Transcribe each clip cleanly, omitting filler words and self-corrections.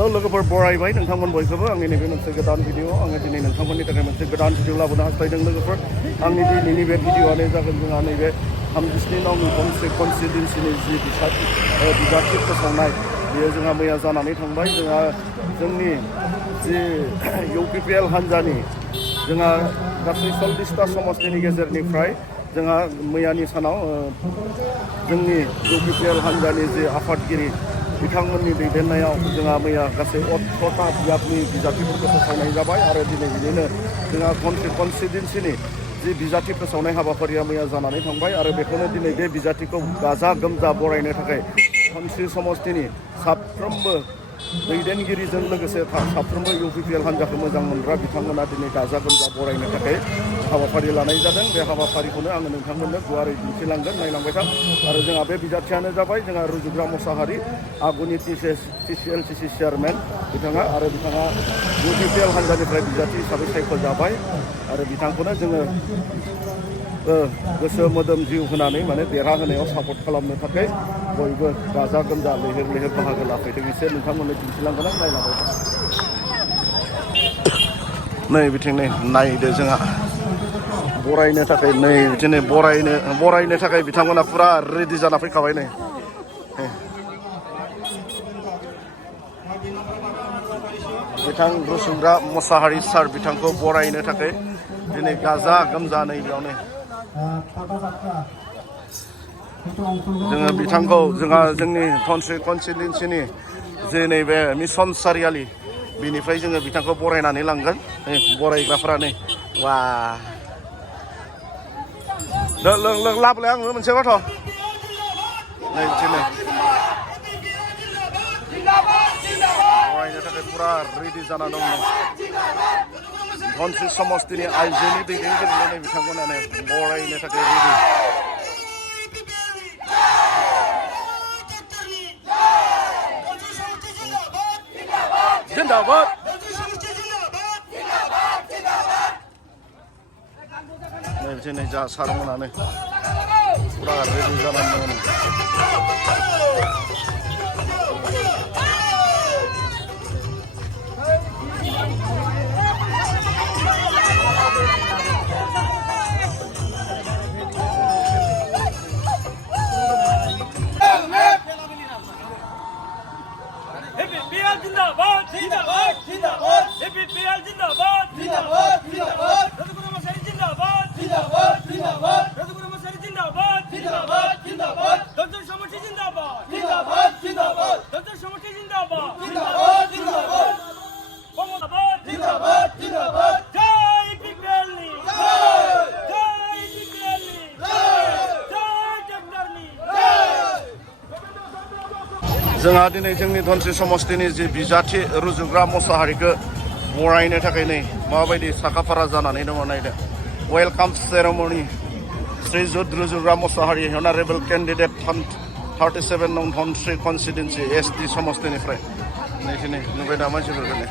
लोगोफोर बरायबाय नोंथांमोन बयखौबो आंनि नैबे मोनसे गोदान भिडिअ आङो दिनै नोंथांमोननि थाखाय मोनसे गोदान भिडिअ लाबोनो हास्थायदों लोगोफोर आंनि दिनैनि बे भिडिअआनो जागोन जोंहा नैबे 37 नं धनस्रि कनस्टिट्युन्सिनि जि बिजाथि फोसावनाय बेयो जोंहा मैया जानानै थांबाय जोंनि जि UPPL हान्जानि जोंहा गासै 40टा समस्तिनि गेजेरनिफ्राय जोंहा मैयानि सानाव जोंनि UPPL हान्जानि जि आफादगिरि बिथांमोननि दैदेननायाव जोंहा मैया गासै 18टा बिजाबनि बिजाथिफोरखौ फोसावनाय जाबाय आरो दिनै बिदिनो जोंहा धनस्रि कनस्टिट्युन्सिनि जि बिजाथि फोसावनाय हाबाफारिया मैया जानानै थांबाय आरो बेखौनो दिनै बे बिजाथिखौ गाजा गोमजा बरायनो थाखाय धनस्रि समस्तिनि साफ्रोमबो दैदेनगिरिजों लोगोसे साफ्रोमबो UPPL हान्जाखौ मोजां मोनग्रा बिथांमोना दिनै गाजा गोमजा बरायनो थाखाय हाबाफारि लानाय जादों बे हाबाफारिखौनो आङो नोंथांमोननो गुवारै दिन्थिलांगोन नायलांबाय था आरो जोंहा बे बिजाथियानो जाबाय जोंहा रुजुग्रा मोसाहारि आगुनि TCLCC चेयारमेन बिथाङा आरो बिथाङा UPPL हान्जानिफ्राय बिजाथि हिसाबै सायख'जाबाय आरो बिथांखौनो जोङो गोसो मोदोम जिउ होनानै माने देरहाहोनायाव सापर्ट खालामनो थाखाय बयबो गाजा गोमजा लैहोर लैहोर बाहागो लाफैदों एसे नोंथांमोननो दिन्थिलांगोन आं नायलांबाय नै बिथिं नै नायदो जोंहा बरायनो थाखाय नै बिदिनो बरायनो थाखाय बिथांमोना फुरा रेडि जाना फैखाबाय नै बिथां रुजुग्रा मोसाहारि सार बिथांखौ बरायनो थाखाय दिनै गाजा गोमजा नै बेयावनो जोङो बिथांखौ जोंनि धनस्रि कनस्टिट्युन्सिनि जे नैबे मिसन सारियालि बेनिफ्राय जोङो बिथांखौ बरायनानै लांगोन नै बरायग्राफोरा नै वा लाबोलाय आंनो मोनसे गथ' नै बिदिनो बरायनो थाखाय पुरा रेडि जाना दं धनस्रि समस्तिनि आइजोनि दैदेनगिरि नै बिथांमोनानो बरायनो थाखाय रेडि जिन्दाबाद नै बिदिनो जा सारमोनानो पुरा रेडि जानानै दङ जिंदाबाद जिंदाबाद जिंदाबाद UPPL जिंदाबाद जिंदाबाद जिंदाबाद रुजुग्रा मोसाहारि जिंदाबाद जिंदाबाद जिंदाबाद रुजुग्रा मोसाहारि जिंदाबाद जिंदाबाद जिंदाबाद धनस्रि समष्टि जिंदाबाद जिंदाबाद जिंदाबाद धनस्रि समष्टि जिंदाबाद जिंदाबाद जिंदाबाद जिंदाबाद जिंदाबाद जिंदाबाद जय UPPL नि जय UPPL नि जय डक्टरनि जोंहा दिनै जोंनि धनस्रि समस्तिनि जि बिजाथि रुजुग्रा मोसाहारिखौ बरायनो थाखाय नै माबायदि साखाफारा जानानै दङ नायदो वेलकाम सेरेमनि श्रीजुत रुजुग्रा मोसाहारि अनारेबल केन्डिडेट 37 नं धनस्रि कनस्टिट्युन्सि ST समस्तिनिफ्राय नै नुबाय दा मानसिफोरखौ नै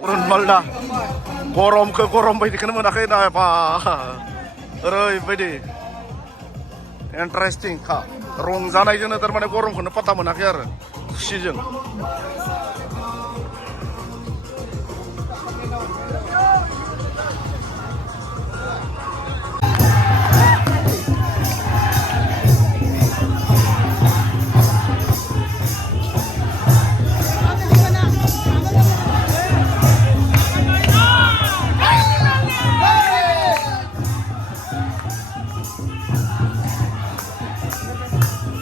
Urun malda gorom ke gorom baidikौनो मोनाखै ना एफा ओरैबायदि इन्टारेस्टिं खा रंजानायजोंनो थारमाने गरमखौनो पात्ता मोनाखै आरो खुसिजों